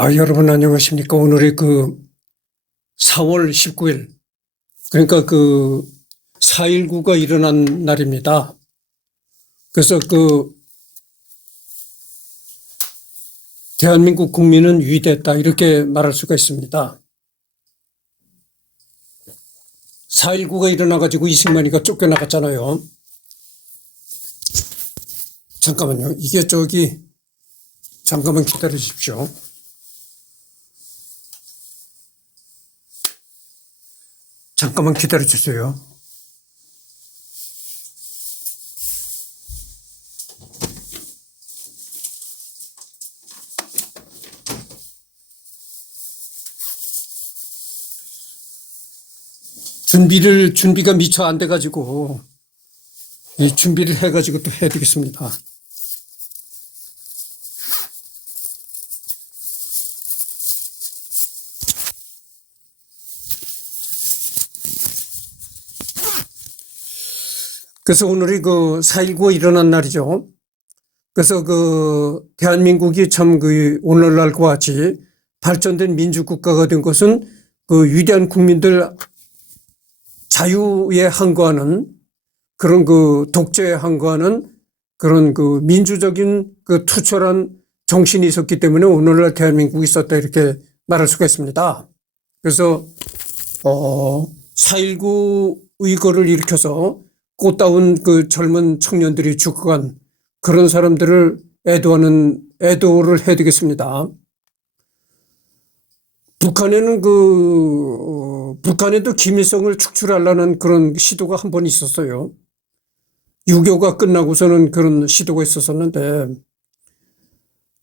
여러분 안녕하십니까. 오늘이 4월 19일, 그러니까 4.19가 일어난 날입니다. 그래서 대한민국 국민은 위대했다, 이렇게 말할 수가 있습니다. 4.19가 일어나가지고 이승만이가 쫓겨나갔잖아요. 잠깐만요. 이게 잠깐만 기다려 주십시오. 잠깐만 기다려 주세요. 준비가 미처 안 돼가지고, 이 준비를 해가지고 또 해야 되겠습니다. 그래서 오늘이 4.19가 일어난 날이죠. 그래서 대한민국이 참 오늘날과 같이 발전된 민주국가가 된 것은 위대한 국민들 자유에 항거하는 그런 독재에 항거하는 그런 민주적인 투철한 정신이 있었기 때문에 오늘날 대한민국이 있었다, 이렇게 말할 수가 있습니다. 그래서 4.19 의거를 일으켜서 꽃다운 젊은 청년들이 죽어간 그런 사람들을 애도를 해야 되겠습니다. 북한에는 북한에도 김일성을 축출하려는 그런 시도가 한 번 있었어요. 6.25가 끝나고서는 그런 시도가 있었었는데,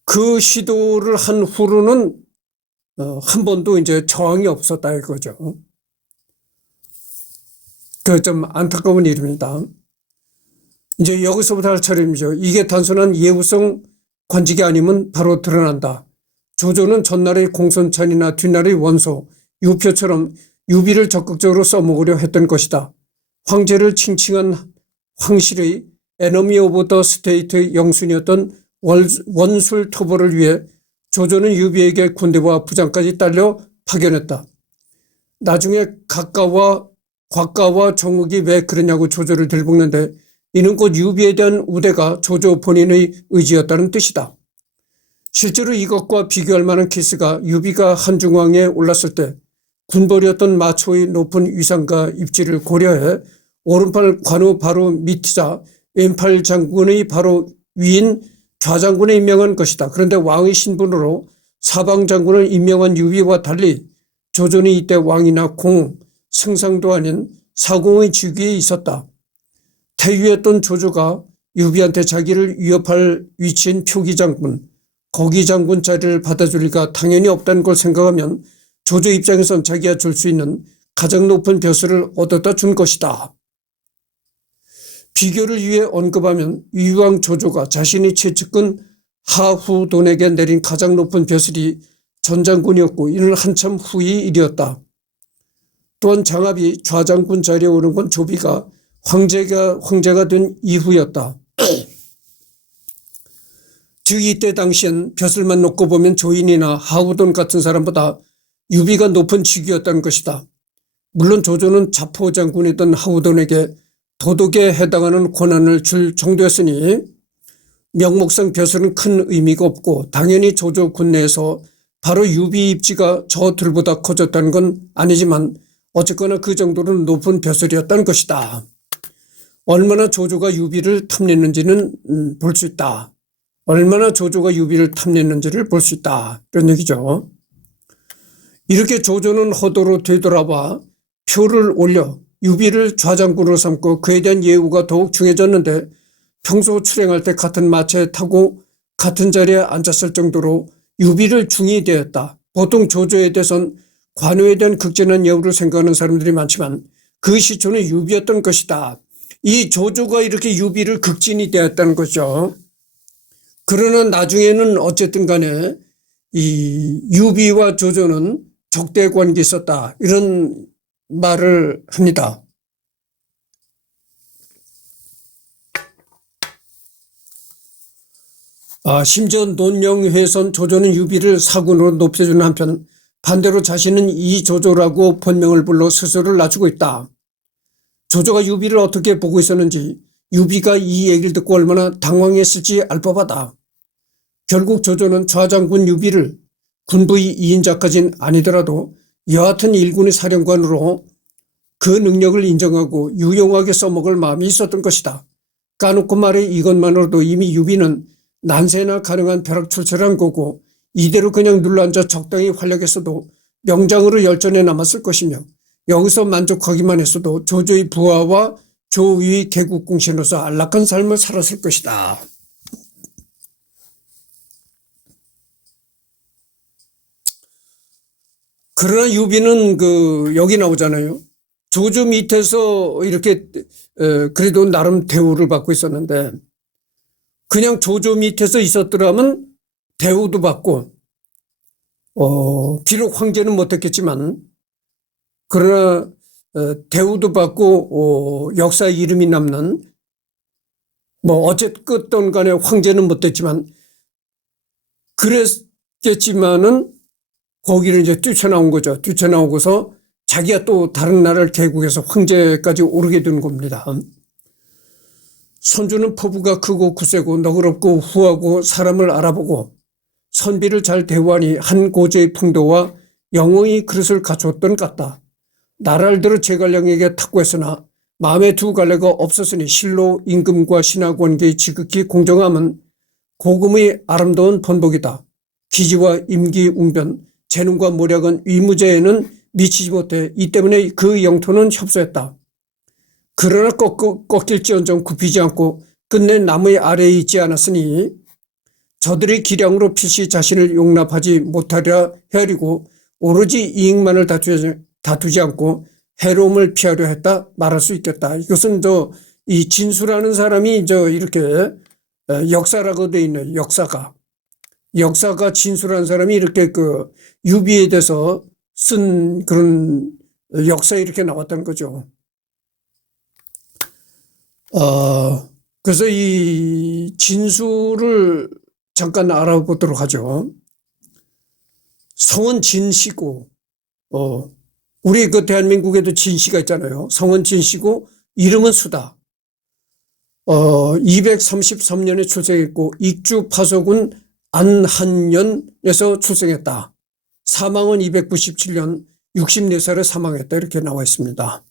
그 시도를 한 후로는 한 번도 이제 저항이 없었다 이거죠. 좀 안타까운 일입니다. 이제 여기서부터 할 차례입니다. 이게 단순한 예우성 관직이 아니면 바로 드러난다. 조조는 전날의 공손찬이나 뒷날의 원소, 유표처럼 유비를 적극적으로 써먹으려 했던 것이다. 황제를 칭칭한 황실의 에너미 오브 더 스테이트의 영순이었던 원술 토벌을 위해 조조는 유비에게 군대와 부장까지 딸려 파견했다. 나중에 곽가와 정욱이 왜 그러냐고 조조를 들볶는데, 이는 곧 유비에 대한 우대가 조조 본인의 의지였다는 뜻이다. 실제로 이것과 비교할 만한 케이스가 유비가 한중왕에 올랐을 때 군벌이었던 마초의 높은 위상과 입지를 고려해 오른팔 관우 바로 밑이자 왼팔 장군의 바로 위인 좌장군에 임명한 것이다. 그런데 왕의 신분으로 사방 장군을 임명한 유비와 달리 조조는 이때 왕이나 승상도 아닌 사공의 직위에 있었다. 태유했던 조조가 유비한테 자기를 위협할 위치인 표기장군, 거기장군 자리를 받아줄 리가 당연히 없다는 걸 생각하면 조조 입장에선 자기가 줄 수 있는 가장 높은 벼슬을 얻어다 준 것이다. 비교를 위해 언급하면 위왕 조조가 자신의 최측근 하후돈에게 내린 가장 높은 벼슬이 전장군이었고, 이는 한참 후의 일이었다. 또한 장합이 좌장군 자리에 오른 건 조비가 황제가 된 이후였다. 즉 이때 당시엔 벼슬만 놓고 보면 조인이나 하우돈 같은 사람보다 유비가 높은 직위였다는 것이다. 물론 조조는 자포장군이던 하우돈에게 도덕에 해당하는 권한을 줄 정도였으니 명목상 벼슬은 큰 의미가 없고, 당연히 조조 군내에서 바로 유비 입지가 저 둘보다 커졌다는 건 아니지만 어쨌거나 그 정도는 높은 벼슬이었다는 것이다. 얼마나 조조가 유비를 탐냈는지는 볼 수 있다. 얼마나 조조가 유비를 탐냈는지를 볼 수 있다, 이런 얘기죠. 이렇게 조조는 허도로 되돌아와 표를 올려 유비를 좌장군으로 삼고 그에 대한 예우가 더욱 중해졌는데, 평소 출행할 때 같은 마차에 타고 같은 자리에 앉았을 정도로 유비를 중히 대했다. 보통 조조에 대해선 관우에 대한 극진한 예우를 생각하는 사람들이 많지만 그 시초는 유비였던 것이다. 이 조조가 이렇게 유비를 극진히 대했다는 거죠. 그러나 나중에는 어쨌든 간에 이 유비와 조조는 적대 관계에 있었다, 이런 말을 합니다. 심지어 논명회에선 조조는 유비를 사군으로 높여주는 한편 반대로 자신은 이조조라고 본명을 불러 스스로를 낮추고 있다. 조조가 유비를 어떻게 보고 있었는지 유비가 이 얘기를 듣고 얼마나 당황했을지 알 법하다. 결국 조조는 좌장군 유비를 군부의 2인자까지는 아니더라도 여하튼 일군의 사령관으로 그 능력을 인정하고 유용하게 써먹을 마음이 있었던 것이다. 까놓고 말해 이것만으로도 이미 유비는 난세나 가능한 벼락출세란 거고 이대로 그냥 눌러앉아 적당히 활약했어도 명장으로 열전에 남았을 것이며 여기서 만족하기만 했어도 조조의 부하와 조위의 개국공신으로서 안락한 삶을 살았을 것이다. 그러나 유비는 여기 나오잖아요. 조조 밑에서 이렇게 그래도 나름 대우를 받고 있었는데 그냥 조조 밑에서 있었더라면 대우도 받고 비록 황제는 못했겠지만 그러나 대우도 받고 역사에 이름이 남는 어쨌든 간에 황제는 못됐지만 그랬겠지만은 거기를 이제 뛰쳐나온 거죠. 뛰쳐나오고서 자기가 또 다른 나라를 개국해서 황제까지 오르게 된 겁니다. 선주는 포부가 크고 굳세고 너그럽고 후하고 사람을 알아보고 선비를 잘 대우하니 한 고제의 풍도와 영웅의 그릇을 갖추었던 같다. 나라를 들어 제갈량에게 탁구했으나 마음에 두 갈래가 없었으니 실로 임금과 신하 관계의 지극히 공정함은 고금의 아름다운 본복이다. 기지와 임기웅변, 재능과 모략은 위무제에는 미치지 못해 이 때문에 그 영토는 협소했다. 그러나 꺾일지언정 굽히지 않고 끝내 나무의 아래에 있지 않았으니 저들의 기량으로 필시 자신을 용납하지 못하려 헤아리고 오로지 이익만을 다투지 않고 해로움을 피하려 했다 말할 수 있겠다. 이것은 이 진수라는 사람이 이렇게 역사라고 되어 있는 역사가 진수라는 사람이 이렇게 유비에 대해서 쓴 그런 역사에 이렇게 나왔다는 거죠. 그래서 이 진수를 잠깐 알아보도록 하죠. 성은 진씨고, 우리 대한민국에도 진씨가 있잖아요. 성은 진씨고, 이름은 수다. 233년에 출생했고, 익주 파소군 안한년에서 출생했다. 사망은 297년 64살에 사망했다. 이렇게 나와 있습니다.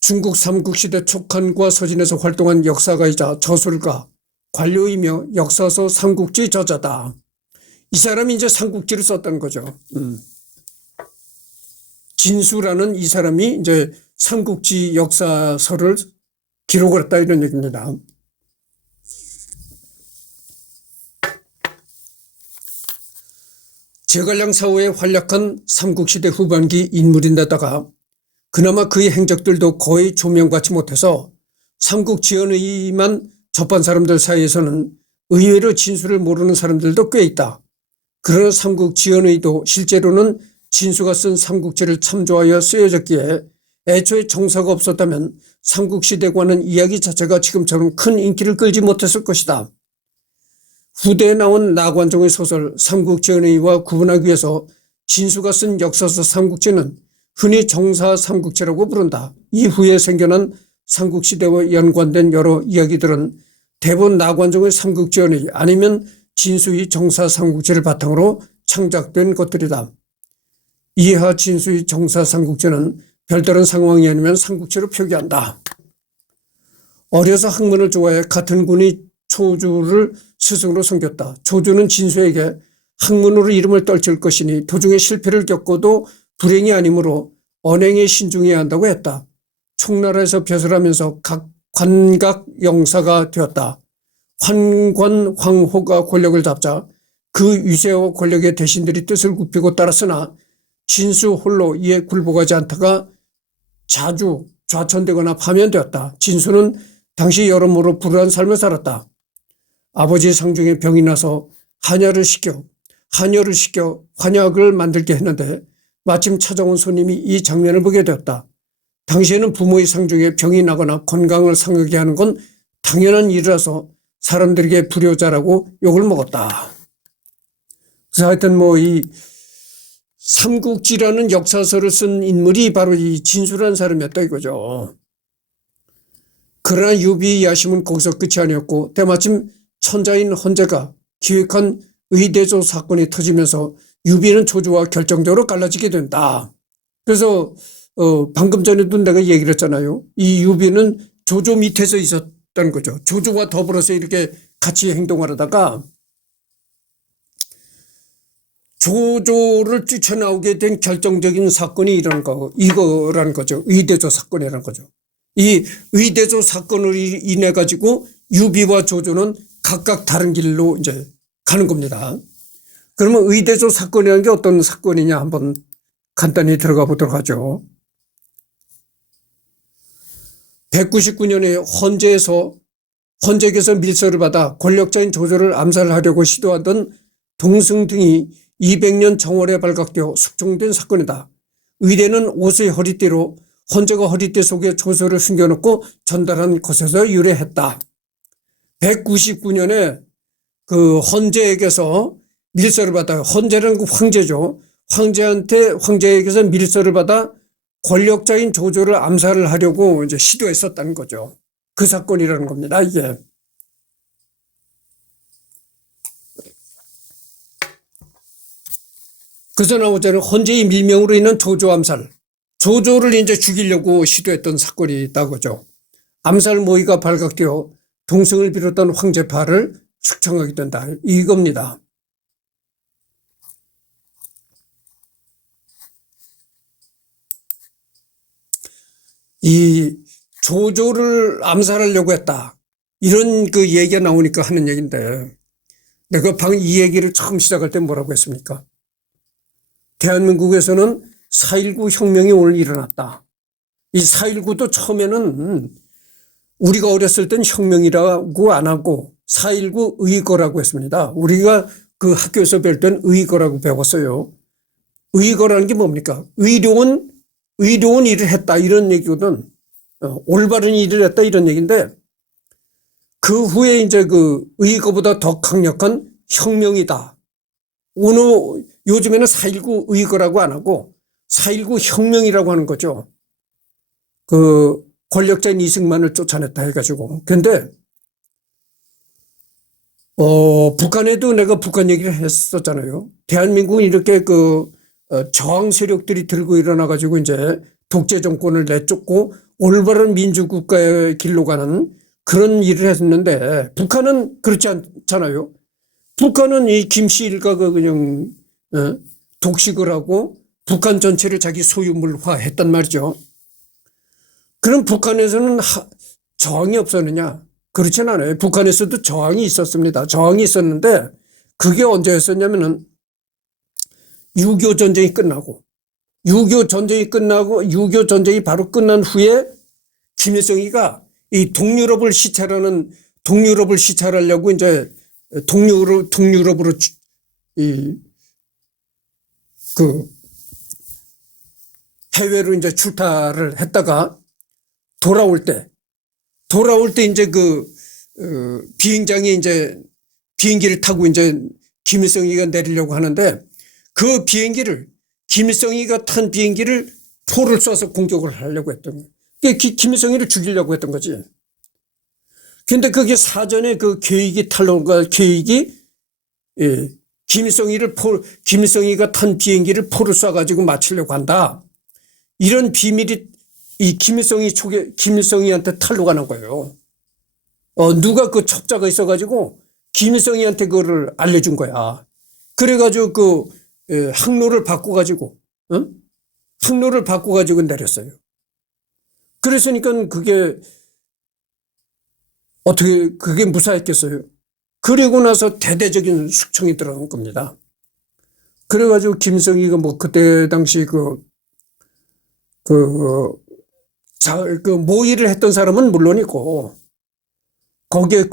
중국 삼국시대 촉한과 서진에서 활동한 역사가이자 저술가, 관료이며 역사서 삼국지 저자다. 이 사람이 이제 삼국지를 썼다는 거죠. 진수라는 이 사람이 이제 삼국지 역사서를 기록을 했다 이런 얘기입니다. 제갈량 사후에 활약한 삼국시대 후반기 인물인데다가 그나마 그의 행적들도 거의 조명받지 못해서 삼국지연의만 접한 사람들 사이에서는 의외로 진수를 모르는 사람들도 꽤 있다. 그러나 삼국지연의도 실제로는 진수가 쓴 삼국지를 참조하여 쓰여졌기에 애초에 정사가 없었다면 삼국시대에 관한 이야기 자체가 지금처럼 큰 인기를 끌지 못했을 것이다. 후대에 나온 나관종의 소설 삼국지연의와 구분하기 위해서 진수가 쓴 역사서 삼국지는 흔히 정사 삼국지라고 부른다. 이후에 생겨난 삼국시대와 연관된 여러 이야기들은 대부분 나관종의 삼국지연의 아니면 진수의 정사 삼국지를 바탕으로 창작된 것들이다. 이하 진수의 정사 삼국지는 별다른 상황이 아니면 삼국지로 표기한다. 어려서 학문을 좋아해 같은 군이 초주를 스승으로 섬겼다. 초주는 진수에게 학문으로 이름을 떨칠 것이니 도중에 실패를 겪어도 불행이 아니므로 언행에 신중해야 한다고 했다. 총나라에서 벼슬하면서 각 관각 영사가 되었다. 환관 황호가 권력을 잡자 그 위세와 권력의 대신들이 뜻을 굽히고 따랐으나 진수 홀로 이에 굴복하지 않다가 자주 좌천되거나 파면되었다. 진수는 당시 여러모로 불우한 삶을 살았다. 아버지 상중에 병이 나서 한약을 시켜 환약을 만들게 했는데 마침 찾아온 손님이 이 장면을 보게 되었다. 당시에는 부모의 상중에 병이 나거나 건강을 상하게 하는 건 당연한 일이라서 사람들에게 불효자라고 욕을 먹었다. 그래서 하여튼 뭐 이 삼국지라는 역사서를 쓴 인물이 바로 이 진수라는 사람이었다 이거죠. 그러나 유비의 야심은 거기서 끝이 아니었고 때마침 천자인 헌제가 기획한 의대조 사건이 터지면서 유비는 조조와 결정적으로 갈라지게 된다. 그래서 방금 전에도 내가 얘기를 했잖아요. 이 유비는 조조 밑에서 있었다는 거죠. 조조와 더불어서 이렇게 같이 행동을 하다가 조조를 뛰쳐나오게 된 결정적인 사건이 이거라는 거죠. 의대조 사건이라는 거죠. 이 의대조 사건으로 인해 가지고 유비와 조조는 각각 다른 길로 이제 가는 겁니다. 그러면 의대조 사건이라는 게 어떤 사건이냐 한번 간단히 들어가 보도록 하죠. 199년에 헌제에게서 밀서를 받아 권력자인 조조를 암살하려고 시도하던 동승 등이 200년 정월에 발각되어 숙종된 사건이다. 의대는 옷의 허리띠로 헌제가 허리띠 속에 조서를 숨겨놓고 전달한 것에서 유래했다. 199년에 그 헌제에게서 밀서를 받아요. 헌제는 그 황제죠. 황제에게서 밀서를 받아 권력자인 조조를 암살을 하려고 이제 시도했었다는 거죠. 그 사건이라는 겁니다, 이게. 그래서 나오자는 헌제의 밀명으로 인한 조조 암살. 조조를 이제 죽이려고 시도했던 사건이 있다고죠. 암살 모의가 발각되어 동승을 비롯한 황제파를 숙청하게 된다. 이겁니다. 이 조조를 암살하려고 했다. 이런 그 얘기가 나오니까 하는 얘기인데 내가 방금 이 얘기를 처음 시작할 때 뭐라고 했습니까? 대한민국에서는 4.19 혁명이 오늘 일어났다. 이 4.19도 처음에는 우리가 어렸을 땐 혁명이라고 안 하고 4.19 의거라고 했습니다. 우리가 그 학교에서 배울 땐 의거라고 배웠어요. 의거라는 게 뭡니까? 의로운 일을 했다 이런 얘기거든. 올바른 일을 했다 이런 얘기인데 그 후에 이제 그 의거보다 더 강력한 혁명이다. 오늘 요즘에는 4.19 의거라고 안 하고 4.19 혁명이라고 하는 거죠. 그 권력자인 이승만을 쫓아냈다 해가지고. 근데 북한에도 내가 북한 얘기를 했었잖아요. 대한민국은 이렇게 저항 세력들이 들고 일어나 가지고 이제 독재 정권을 내쫓고 올바른 민주국가의 길로 가는 그런 일을 했는데 북한은 그렇지 않잖아요. 북한은 이 김씨 일가가 그냥 독식을 하고 북한 전체를 자기 소유물화 했단 말이죠. 그럼 북한에서는 저항이 없었느냐? 그렇진 않아요. 북한에서도 저항이 있었습니다. 저항이 있었는데 그게 언제였었냐면은 6.25 전쟁이 끝나고 6.25 전쟁이 바로 끝난 후에 김일성이가 이 동유럽을 시찰하려고 이제 동유럽으로 해외로 이제 출타를 했다가 돌아올 때 이제 비행장에 이제 비행기를 타고 이제 김일성이가 내리려고 하는데 그 김일성이가 탄 비행기를 포를 쏴서 공격을 하려고 했던 거예요. 김일성이를 죽이려고 했던 거지. 근데 그게 사전에 그 계획이 김일성이가 탄 비행기를 포를 쏴가지고 맞추려고 한다. 이런 비밀이 이 김일성이한테 탄로가 난 거예요. 누가 그 첩자가 있어가지고 김일성이한테 그거를 알려준 거야. 그래가지고 항로를 바꿔가지고 내렸어요. 그랬으니까 그게 무사했겠어요. 그리고 나서 대대적인 숙청이 들어간 겁니다. 그래가지고 김일성이가 뭐 그때 당시 모의를 했던 사람은 물론이고, 거기에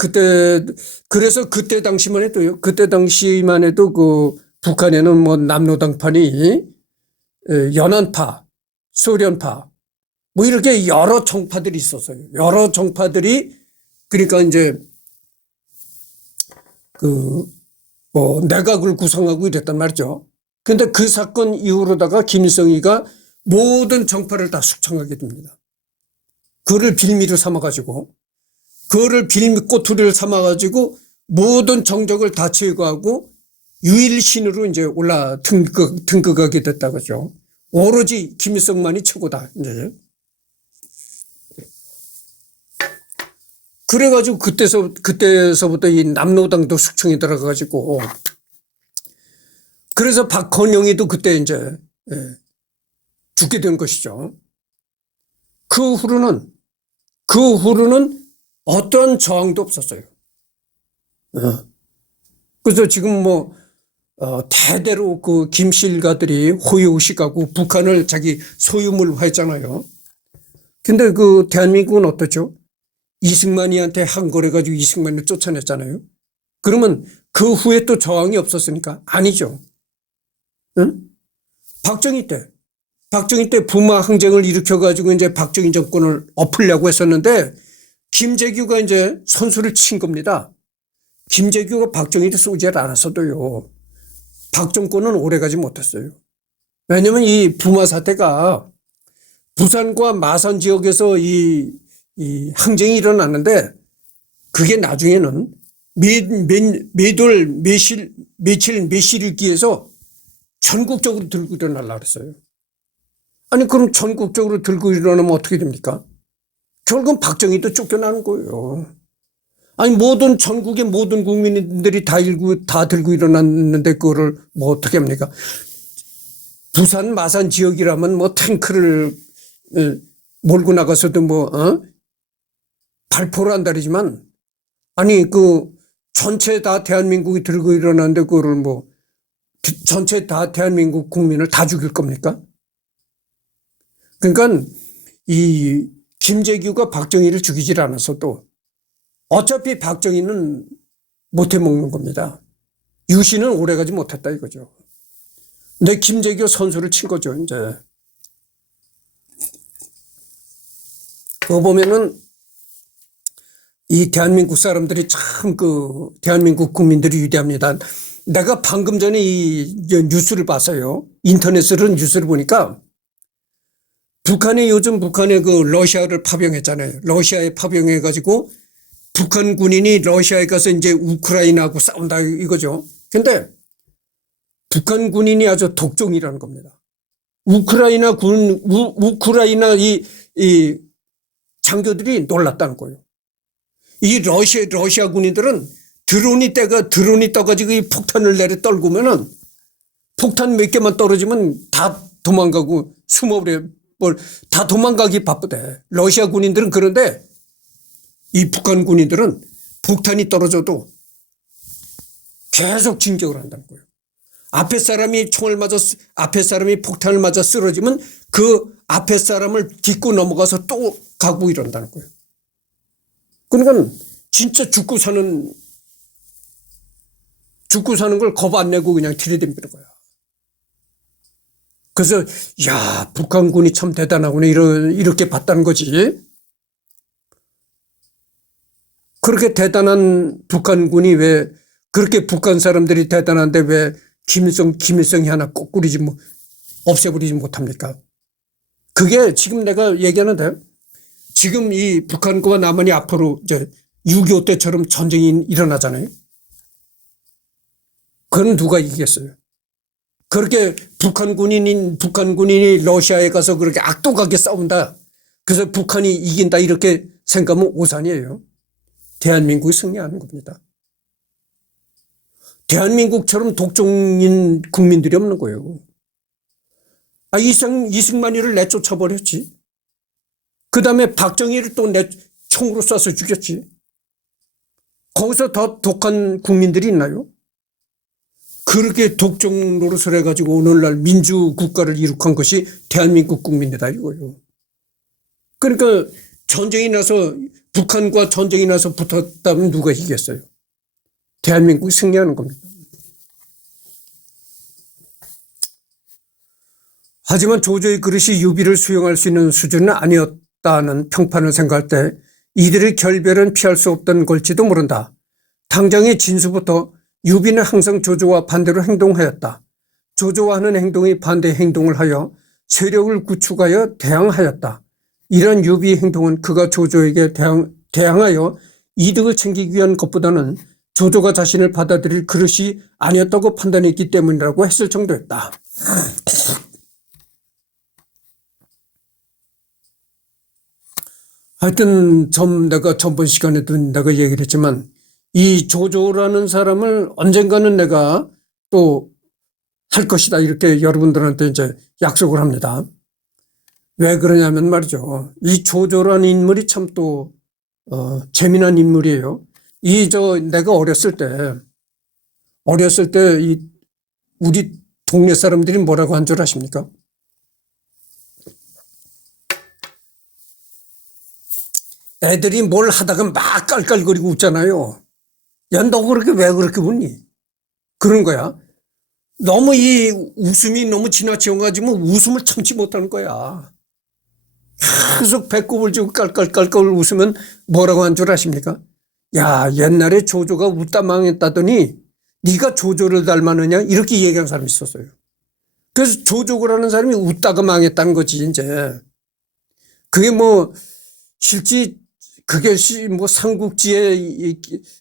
그래서 그때 당시만 해도 북한에는 뭐 남로당파니, 연안파, 소련파, 뭐 이렇게 여러 정파들이 있었어요. 여러 정파들이, 그러니까 이제 내각을 구성하고 이랬단 말이죠. 그런데 그 사건 이후로다가 김일성이가 모든 정파를 다 숙청하게 됩니다. 그거를 빌미로 삼아가지고, 꼬투리를 삼아가지고 모든 정적을 다 제거하고 유일신으로 이제 등극하게 됐다 그죠. 오로지 김일성만이 최고다. 이제. 그래가지고 그때서부터 이 남로당도 숙청에 들어가가지고, 그래서 박헌영이도 그때 이제 죽게 된 것이죠. 그 후로는 어떠한 저항도 없었어요. 그래서 지금 대대로 그 김씨일가들이 호의호식하고 북한을 자기 소유물화했잖아요. 근데 그 대한민국은 어떻죠? 이승만이한테 항거래가지고 이승만을 쫓아냈잖아요. 그러면 그 후에 또 저항이 없었으니까? 아니죠. 응? 박정희 때 부마 항쟁을 일으켜가지고 이제 박정희 정권을 엎으려고 했었는데 김재규가 이제 선수를 친 겁니다. 김재규가 박정희를 쏘지 않았어도요. 박정권은 오래가지 못했어요. 왜냐하면 이 부마 사태가 부산과 마산 지역에서 이 항쟁이 일어났는데 그게 나중에는 며칠을 기해서 전국적으로 들고 일어나려고 했어요. 아니 그럼 전국적으로 들고 일어나면 어떻게 됩니까? 결국은 박정희도 쫓겨나는 거예요. 아니 전국의 모든 국민들이 다 들고 일어났는데 그거를 어떻게 합니까? 부산 마산 지역이라면 탱크를 몰고 나가서도 발포를 한다리지만 아니 전체 다 대한민국이 들고 일어났는데 그거를 전체 다 대한민국 국민을 다 죽일 겁니까? 그러니까 이 김재규가 박정희를 죽이질 않았어도 어차피 박정희는 못 해먹는 겁니다. 유신은 오래가지 못했다 이거죠. 근데 김재규 선수를 친 거죠 이제. 그거 보면은 이 대한민국 사람들이 참 대한민국 국민들이 위대합니다. 내가 방금 전에 이 뉴스를 봤어요. 인터넷으로 뉴스를 보니까 요즘 북한에 러시아를 파병했잖아요. 러시아에 파병해가지고 북한 군인이 러시아에 가서 이제 우크라이나하고 싸운다 이거죠. 근데 북한 군인이 아주 독종이라는 겁니다. 우크라이나 이 장교들이 놀랐다는 거예요. 이 러시아 군인들은 드론이 떠가지고 이 폭탄을 내려 떨구면은 폭탄 몇 개만 떨어지면 다 도망가고 다 도망가기 바쁘대. 러시아 군인들은 그런데 이 북한 군인들은 폭탄이 떨어져도 계속 진격을 한다는 거예요. 앞에 사람이 폭탄을 맞아 쓰러지면 그 앞에 사람을 딛고 넘어가서 또 가고 이런다는 거예요. 그러니까 진짜 죽고 사는 걸 겁 안 내고 그냥 들이댐비는 거야. 그래서 야 북한군이 참 대단하구나 이렇게 봤다는 거지. 그렇게 대단한 북한군이 왜 그렇게 북한 사람들이 대단한데 왜 김일성이 하나 거꾸리지 없애버리지 못합니까? 그게 지금 내가 얘기하는데 지금 이 북한과 남한이 앞으로 이제 6.25 때처럼 전쟁이 일어나잖아요. 그건 누가 이기겠어요? 그렇게 북한 군인이 러시아에 가서 그렇게 악독하게 싸운다. 그래서 북한이 이긴다 이렇게 생각하면 오산이에요. 대한민국이 승리하는 겁니다. 대한민국처럼 독종인 국민들이 없는 거예요. 이승만이를 내쫓아버렸지. 그 다음에 박정희를 또 총으로 쏴서 죽였지. 거기서 더 독한 국민들이 있나요? 그렇게 독종 노릇을 해가지고 오늘날 민주국가를 이룩한 것이 대한민국 국민이다 이거예요. 그러니까 북한과 전쟁이 나서 붙었다면 누가 이겼어요? 대한민국이 승리하는 겁니다. 하지만 조조의 그릇이 유비를 수용할 수 있는 수준은 아니었다는 평판을 생각할 때 이들의 결별은 피할 수 없던 걸지도 모른다. 당장의 진수부터 유비는 항상 조조와 반대로 행동하였다. 조조와 하는 행동이 반대 행동을 하여 세력을 구축하여 대항하였다. 이런 유비의 행동은 그가 조조에게 대항하여 이득을 챙기기 위한 것보다는 조조가 자신을 받아들일 그릇이 아니었다고 판단했기 때문이라고 했을 정도였다. 하여튼 내가 전번 시간에도 내가 얘기를 했지만 이 조조라는 사람을 언젠가는 내가 또 할 것이다 이렇게 여러분들한테 이제 약속을 합니다. 왜 그러냐면 말이죠. 이 조조라는 인물이 참 또 재미난 인물이에요. 내가 어렸을 때 이 우리 동네 사람들이 뭐라고 한 줄 아십니까? 애들이 뭘 하다가 막 깔깔거리고 웃잖아요. 야, 너 왜 그렇게 웃니? 그런 거야. 너무 이 웃음이 너무 지나치어가지고 웃음을 참지 못하는 거야. 계속 배꼽을 쥐고 깔깔깔깔 웃으면 뭐라고 한 줄 아십니까? 야, 옛날에 조조가 웃다 망했다더니 네가 조조를 닮았느냐? 이렇게 얘기한 사람이 있었어요. 그래서 조조라는 사람이 웃다가 망했다는 거지, 이제. 그게 실제 그게 삼국지에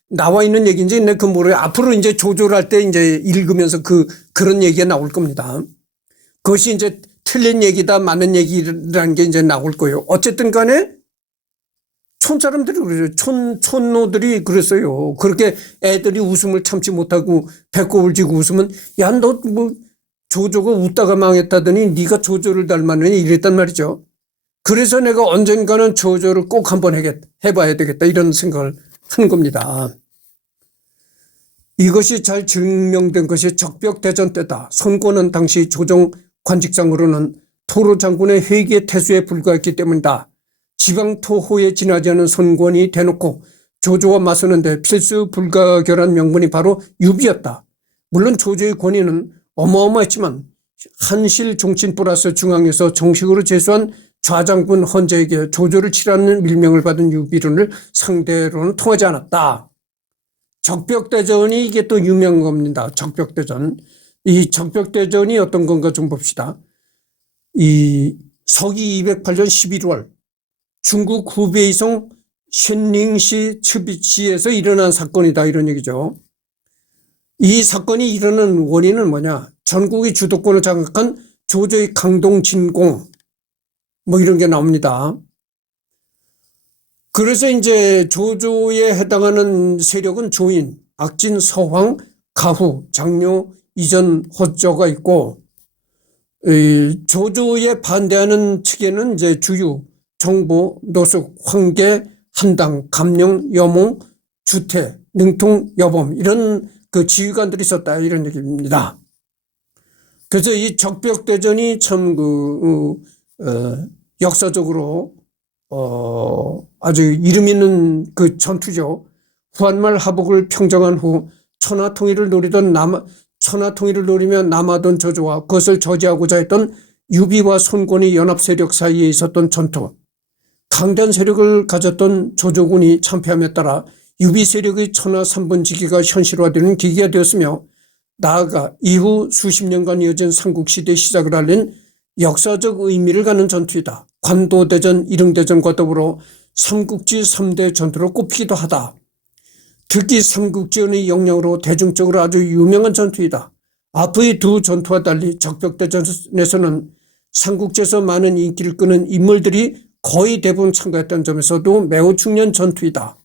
나와 있는 얘기인지 그 모르겠어요. 앞으로 이제 조조를 할 때 이제 읽으면서 그런 얘기가 나올 겁니다. 그것이 이제 틀린 얘기다, 맞는 얘기라는 게 이제 나올 거예요. 어쨌든 간에 촌 사람들이 그래요. 촌노들이 그랬어요. 그렇게 애들이 웃음을 참지 못하고 배꼽을 쥐고 웃으면 야, 너 조조가 웃다가 망했다더니 네가 조조를 닮았느냐 이랬단 말이죠. 그래서 내가 언젠가는 조조를 꼭 한번 해봐야 되겠다 이런 생각을 한 겁니다. 이것이 잘 증명된 것이 적벽대전 때다. 손권은 당시 조정 관직상으로는 토로 장군의 회계 태수에 불과했기 때문이다. 지방 토호에 지나지 않은 손권이 대놓고 조조와 맞서는데 필수 불가결한 명분이 바로 유비였다. 물론 조조의 권위는 어마어마했지만 한실 종친 플러스 중앙에서 정식으로 제수한 좌장군 헌재에게 조조를 치라는 밀명을 받은 유비론을 상대로는 통하지 않았다. 적벽대전이 이게 또 유명한 겁니다. 적벽대전. 이 적벽대전이 어떤 건가 좀 봅시다. 이 서기 208년 11월 중국 후베이성 쉔링시 츠비치에서 일어난 사건이다 이런 얘기죠. 이 사건이 일어난 원인은 뭐냐? 전국의 주도권을 장악한 조조의 강동 진공 이런 게 나옵니다. 그래서 이제 조조에 해당하는 세력은 조인, 악진, 서황, 가후, 장료, 이전, 호저가 있고 조조에 반대하는 측에는 이제 주유, 정보, 노숙, 황계, 한당, 감령, 여몽, 주태, 능통, 여범 이런 그 지휘관들이 있었다 이런 얘기입니다. 그래서 이 적벽대전이 참 역사적으로 아주 이름 있는 그 전투죠. 후한말 하복을 평정한 후 천하통일을 노리며 남하던 조조와 그것을 저지하고자 했던 유비와 손권의 연합세력 사이에 있었던 전투. 강대한 세력을 가졌던 조조군이 참패함에 따라 유비 세력의 천하 3분지기가 현실화되는 계기가 되었으며 나아가 이후 수십 년간 이어진 삼국시대의 시작을 알린 역사적 의미를 갖는 전투이다. 관도대전, 이릉대전과 더불어 삼국지 3대 전투로 꼽히기도 하다. 특히 삼국지연의 영향으로 대중적으로 아주 유명한 전투이다. 앞의 두 전투와 달리 적벽대전에서는 삼국지에서 많은 인기를 끄는 인물들이 거의 대부분 참가했던 점에서도 매우 중요한 전투이다.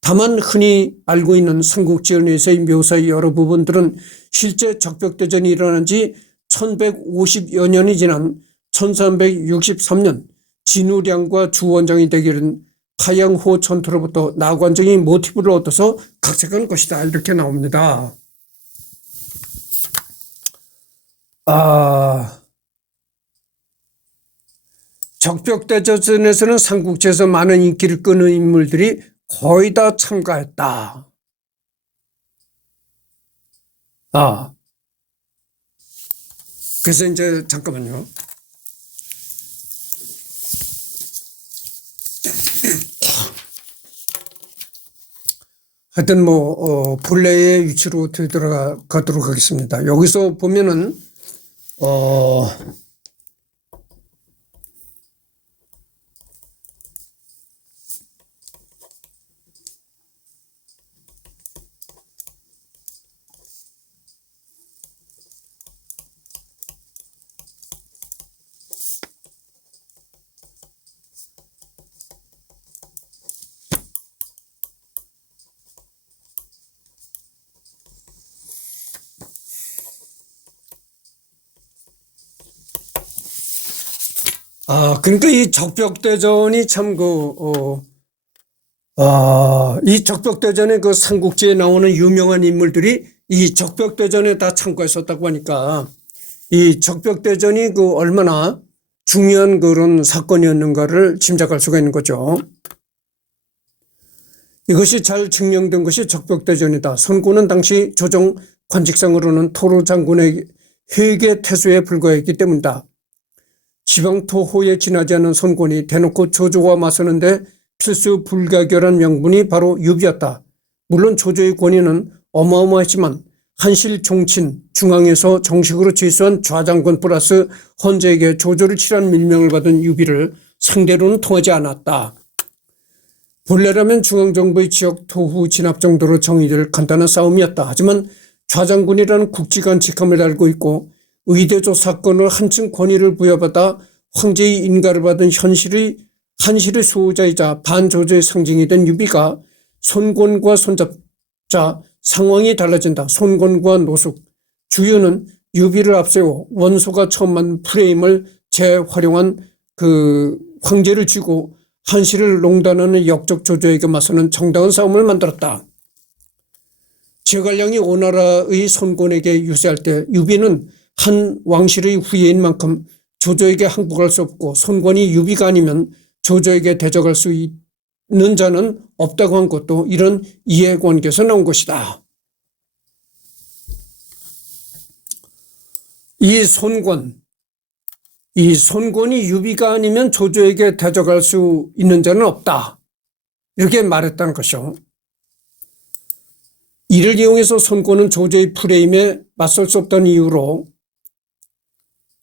다만 흔히 알고 있는 삼국지연에서의 묘사의 여러 부분들은 실제 적벽대전이 일어난 지 1150여 년이 지난 1363년 진우량과 주원장이 대결은 타양호 전투로부터 나관정이 모티브를 얻어서 각색한 것이다 이렇게 나옵니다. 적벽대전에서는 삼국지에서 많은 인기를 끄는 인물들이 거의 다 참가했다. 그래서 이제 잠깐만요. 하여튼 본래의 위치로 되돌아가도록 하겠습니다. 여기서 보면은, 그러니까 이 적벽대전이 참 이 적벽대전에 그 삼국지에 나오는 유명한 인물들이 이 적벽대전에 다 참가했었다고 하니까 이 적벽대전이 얼마나 중요한 그런 사건이었는가를 짐작할 수가 있는 거죠. 이것이 잘 증명된 것이 적벽대전이다. 선고는 당시 조정 관직상으로는 토로 장군의 회계 태수에 불과했기 때문이다. 지방토호에 지나지 않은 선권이 대놓고 조조와 맞서는데 필수 불가결한 명분이 바로 유비였다. 물론 조조의 권위는 어마어마했지만 한실 종친 중앙에서 정식으로 제수한 좌장군 플러스 헌제에게 조조를 치란 밀명을 받은 유비를 상대로는 통하지 않았다. 본래라면 중앙정부의 지역 토후 진압 정도로 정의될 간단한 싸움이었다. 하지만 좌장군이라는 국지간직함을 알고 있고 의대조 사건을 한층 권위를 부여받아 황제의 인가를 받은 한실의 수호자이자 반조조의 상징이 된 유비가 손권과 손잡자 상황이 달라진다. 손권과 노숙. 주유는 유비를 앞세워 원소가 처음 만든 프레임을 재활용한 황제를 쥐고 한실을 농단하는 역적 조조에게 맞서는 정당한 싸움을 만들었다. 제갈량이 오나라의 손권에게 유세할 때 유비는 한 왕실의 후예인 만큼 조조에게 항복할 수 없고 손권이 유비가 아니면 조조에게 대적할 수 있는 자는 없다고 한 것도 이런 이해관계에서 나온 것이다. 이 손권이 유비가 아니면 조조에게 대적할 수 있는 자는 없다. 이렇게 말했다는 것이요. 이를 이용해서 손권은 조조의 프레임에 맞설 수 없다는 이유로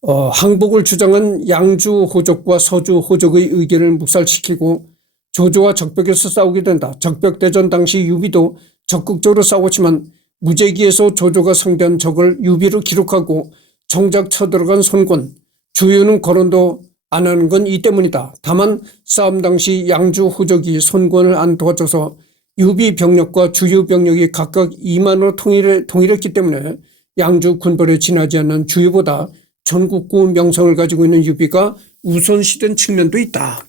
항복을 주장한 양주 호족과 서주 호족의 의견을 묵살시키고 조조와 적벽에서 싸우게 된다. 적벽대전 당시 유비도 적극적으로 싸웠지만 무제기에서 조조가 상대한 적을 유비로 기록하고 정작 쳐들어간 손권, 주유는 거론도 안 하는 건 이 때문이다. 다만 싸움 당시 양주 호족이 손권을 안 도와줘서 유비 병력과 주유 병력이 각각 2만으로 통일했기 때문에 양주 군벌에 지나지 않는 주유보다 전국구 명성을 가지고 있는 유비가 우선시된 측면도 있다.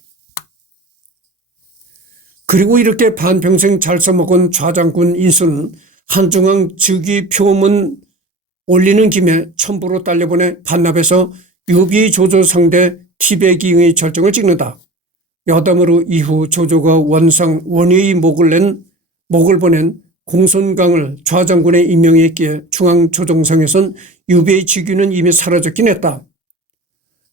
그리고 이렇게 반평생 잘 써먹은 좌장군 인수는 한중앙 즉위 표문 올리는 김에 첨부로 딸려보내 반납해서 유비 조조 상대 티베기응의 결정을 찍는다. 여담으로 이후 조조가 원외의 목을 보낸 공손강을 좌장군에 임명했기에 중앙조정상에선 유비의 직위는 이미 사라졌긴 했다.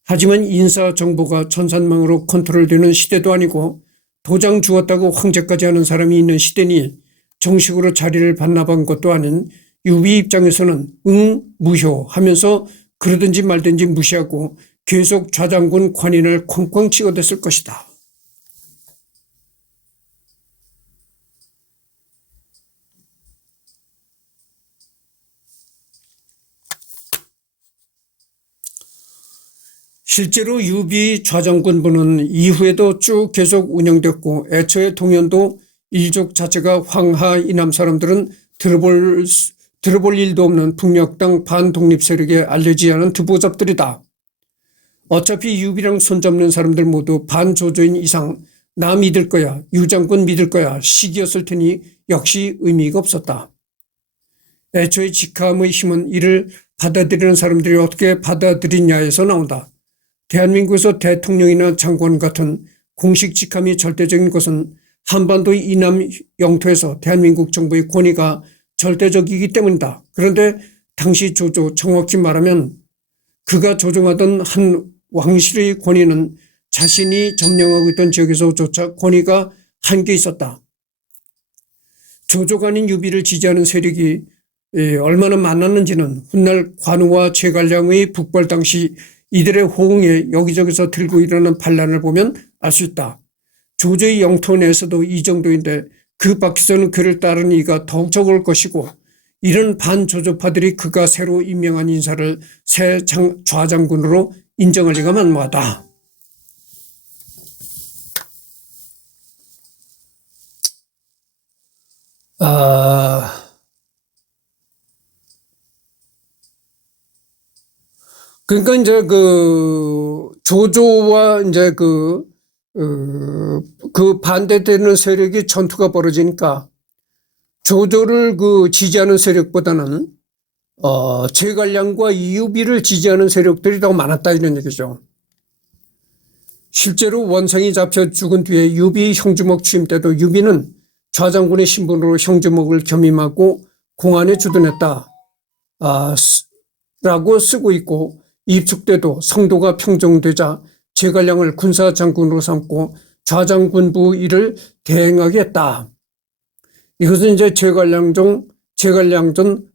하지만 인사정보가 천산망으로 컨트롤되는 시대도 아니고 도장 주었다고 황제까지 하는 사람이 있는 시대니 정식으로 자리를 반납한 것도 아닌 유비 입장에서는 무효 하면서 그러든지 말든지 무시하고 계속 좌장군 관인을 쾅쾅 찍어댔을 것이다. 실제로 유비 좌장군부는 이후에도 쭉 계속 운영됐고 애초에 동현도 일족 자체가 황하 이남 사람들은 들어볼 일도 없는 북녘당 반독립 세력에 알려지지 않은 드보잡들이다. 어차피 유비랑 손잡는 사람들 모두 반조조인 이상 나 믿을 거야, 유장군 믿을 거야 시기였을 테니 역시 의미가 없었다. 애초에 직함의 힘은 이를 받아들이는 사람들이 어떻게 받아들이냐에서 나온다. 대한민국에서 대통령이나 장관 같은 공식 직함이 절대적인 것은 한반도의 이남 영토에서 대한민국 정부의 권위가 절대적이기 때문이다. 그런데 당시 조조, 정확히 말하면 그가 조종하던 한 왕실의 권위는 자신이 점령하고 있던 지역에서조차 권위가 한계 있었다. 조조가 아닌 유비를 지지하는 세력이 얼마나 많았는지는 훗날 관우와 제갈량의 북벌 당시 이들의 호응에 여기저기서 들고 일어난 반란을 보면 알 수 있다. 조조의 영토 내에서도 이 정도인데 그 밖에서는 그를 따르는 이가 더욱 적을 것이고, 이런 반조조파들이 그가 새로 임명한 인사를 새 좌장군으로 인정할 리가 만무하다. 그러니까 이제 그 조조와 이제 그 반대되는 세력이 전투가 벌어지니까 조조를 지지하는 세력보다는 제갈량과 이유비를 지지하는 세력들이 더 많았다 이런 얘기죠. 실제로 원상이 잡혀 죽은 뒤에 유비 형주목 취임 때도 유비는 좌장군의 신분으로 형주목을 겸임하고 공안에 주둔했다 라고 쓰고 있고, 입축 때도 성도가 평정되자 제갈량을 군사장군으로 삼고 좌장군부 일을 대행하게 했다. 이것은 이제 제갈량전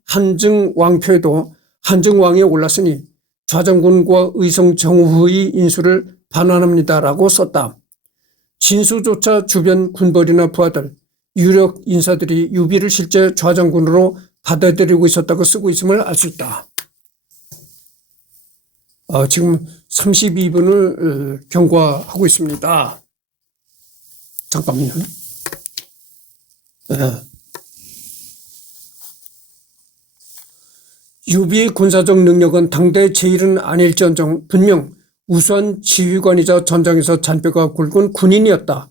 한증왕표에도 한증왕에 올랐으니 좌장군과 의성정후의 인수를 반환합니다라고 썼다. 진수조차 주변 군벌이나 부하들, 유력 인사들이 유비를 실제 좌장군으로 받아들이고 있었다고 쓰고 있음을 알 수 있다. 지금 32분을 경과하고 있습니다. 잠깐만요. 유비의 군사적 능력은 당대 제일은 아닐지언정 분명 우수한 지휘관이자 전장에서 잔뼈가 굵은 군인이었다.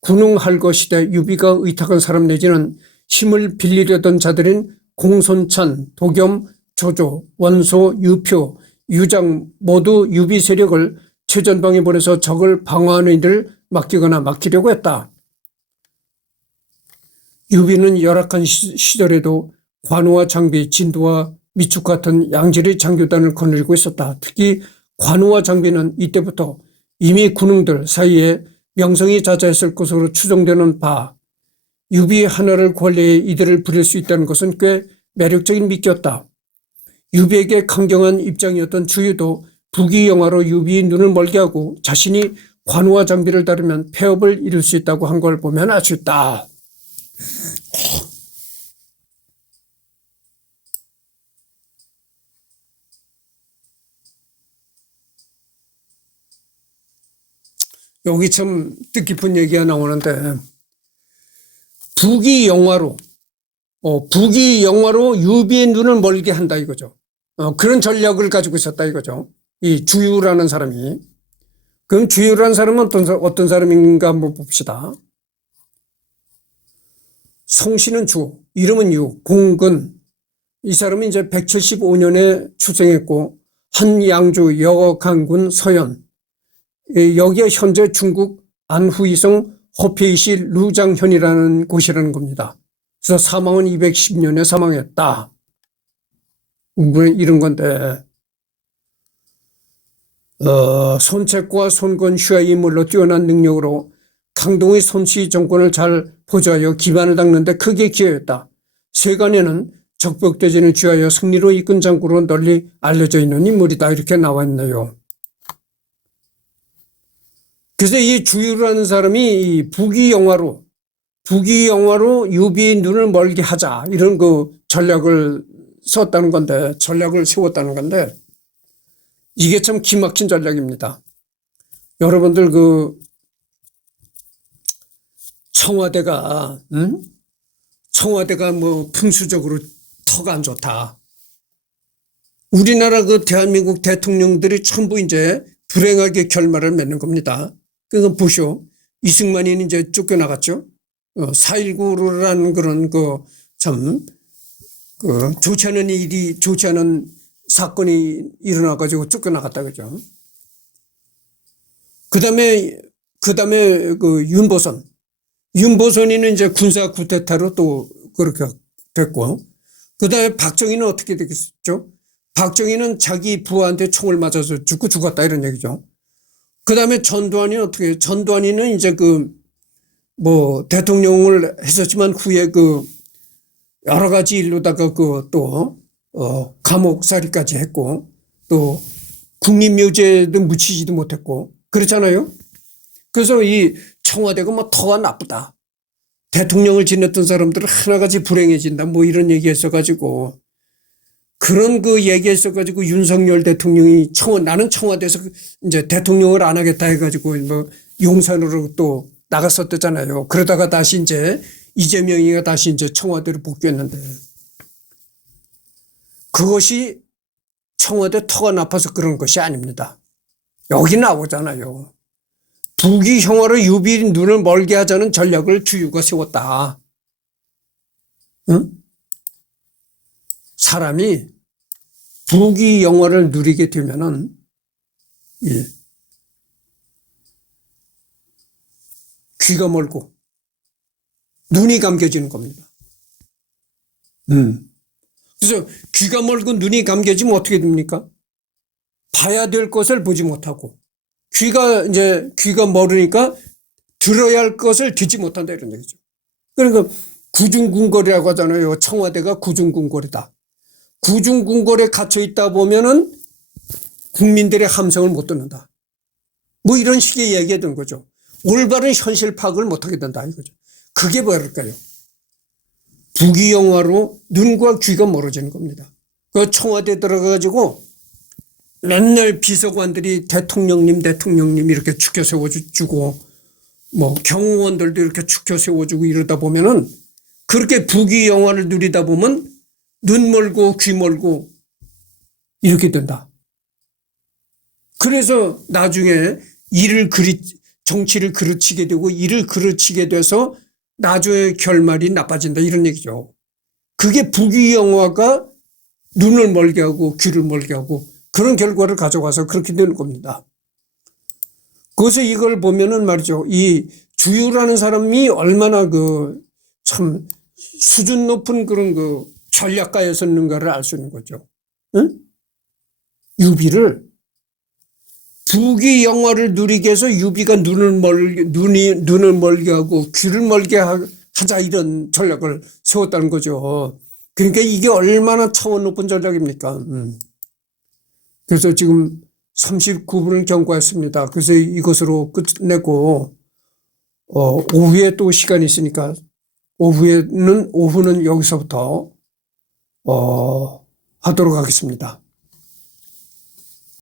군웅할 것이되 유비가 의탁한 사람 내지는 힘을 빌리려던 자들인 공손찬, 도겸, 조조, 원소, 유표, 유장 모두 유비 세력을 최전방에 보내서 적을 방어하는 일을 맡기거나 맡기려고 했다. 유비는 열악한 시절에도 관우와 장비, 진도와 미축 같은 양질의 장교단을 거느리고 있었다. 특히 관우와 장비는 이때부터 이미 군웅들 사이에 명성이 자자했을 것으로 추정되는 바, 유비 하나를 관리해 이들을 부릴 수 있다는 것은 꽤 매력적인 미끼였다. 유비에게 강경한 입장이었던 주유도 부귀영화로 유비의 눈을 멀게 하고 자신이 관우와 장비를 다루면 폐업을 이룰 수 있다고 한 걸 보면 알 수 있다. 여기 참 뜻깊은 얘기가 나오는데, 부귀영화로 유비의 눈을 멀게 한다 이거죠. 그런 전략을 가지고 있었다 이거죠. 이 주유라는 사람이. 그럼 주유라는 사람은 어떤 사람인가 한번 봅시다. 성씨는 주, 이름은 유, 공근. 이 사람은 이제 175년에 출생했고, 한양주 여강군 서현. 여기에 현재 중국 안후이성 허페이시 루장현이라는 곳이라는 겁니다. 그래서 사망은 210년에 사망했다. 이런 건데, 손책과 손권 휘하의 인물로 뛰어난 능력으로 강동의 손씨 정권을 잘 보좌하여 기반을 닦는 데 크게 기여했다. 세간에는 적벽대전을 쥐하여 승리로 이끈 장군으로 널리 알려져 있는 인물이다. 이렇게 나와 있네요. 그래서 이 주유라는 사람이 부귀영화로 유비의 눈을 멀게 하자 이런 전략을 썼다는 건데, 전략을 세웠다는 건데, 이게 참 기막힌 전략입니다. 여러분들 청와대가 뭐 풍수적으로 터가 안 좋다. 우리나라 대한민국 대통령들이 전부 이제 불행하게 결말을 맺는 겁니다. 그러니까 보쇼, 이승만이 이제 쫓겨나갔죠. 4.19라는 그런 좋지 않은 사건이 일어나가지고 쫓겨나갔다 그죠. 그 다음에 윤보선이는 이제 군사 쿠데타로 또 그렇게 됐고, 그 다음에 박정희는 어떻게 되겠죠? 박정희는 자기 부하한테 총을 맞아서 죽었다 이런 얘기죠. 그 다음에 전두환이는 이제 대통령을 했었지만 후에 여러 가지 일로다가 감옥살이까지 했고 또 국립묘지에도 묻히지도 못했고 그렇잖아요. 그래서 이 청와대가 뭐 더가 나쁘다. 대통령을 지냈던 사람들은 하나같이 불행해진다. 뭐 이런 얘기 했어가지고 그런 얘기했어가지고 윤석열 대통령이 나는 청와대에서 이제 대통령을 안 하겠다 해가지고 뭐 용산으로 또 나갔었잖아요. 그러다가 다시 이제 이재명이가 다시 이제 청와대로 복귀했는데 그것이 청와대 터가 나빠서 그런 것이 아닙니다. 여기 나오잖아요. 부귀영화로 유비 눈을 멀게 하자는 전략을 주유가 세웠다. 응? 사람이 부귀영화를 누리게 되면은 귀가 멀고 눈이 감겨지는 겁니다. 그래서 귀가 멀고 눈이 감겨지면 어떻게 됩니까? 봐야 될 것을 보지 못하고 귀가 멀으니까 들어야 할 것을 듣지 못한다 이런 얘기죠. 그러니까 구중궁궐이라고 하잖아요. 청와대가 구중궁궐이다. 구중궁궐에 갇혀 있다 보면은 국민들의 함성을 못 듣는다. 뭐 이런 식의 얘기가 된 거죠. 올바른 현실 파악을 못하게 된다 이거죠. 그게 뭐랄까요? 부귀영화로 눈과 귀가 멀어지는 겁니다. 그 청와대 들어가가지고 맨날 비서관들이 대통령님 이렇게 축켜 세워주고 뭐 경호원들도 이렇게 축켜 세워주고 이러다 보면은 그렇게 부귀영화를 누리다 보면 눈 멀고 귀 멀고 이렇게 된다. 그래서 나중에 정치를 그르치게 되고 일을 그르치게 돼서 나중에 결말이 나빠진다 이런 얘기죠. 그게 부귀영화가 눈을 멀게 하고 귀를 멀게 하고 그런 결과를 가져가서 그렇게 되는 겁니다. 그래서 이걸 보면은 말이죠. 이 주유라는 사람이 얼마나 참 수준 높은 그런 전략가였었는가를 알 수 있는 거죠. 응? 유비를 부귀영화를 누리게 해서 유비가 눈을 멀게 하고 귀를 멀게 하자 이런 전략을 세웠다는 거죠. 그러니까 이게 얼마나 차원 높은 전략입니까? 그래서 지금 39분을 경과했습니다. 그래서 이것으로 끝내고 오후에 또 시간이 있으니까 오후는 여기서부터 하도록 하겠습니다.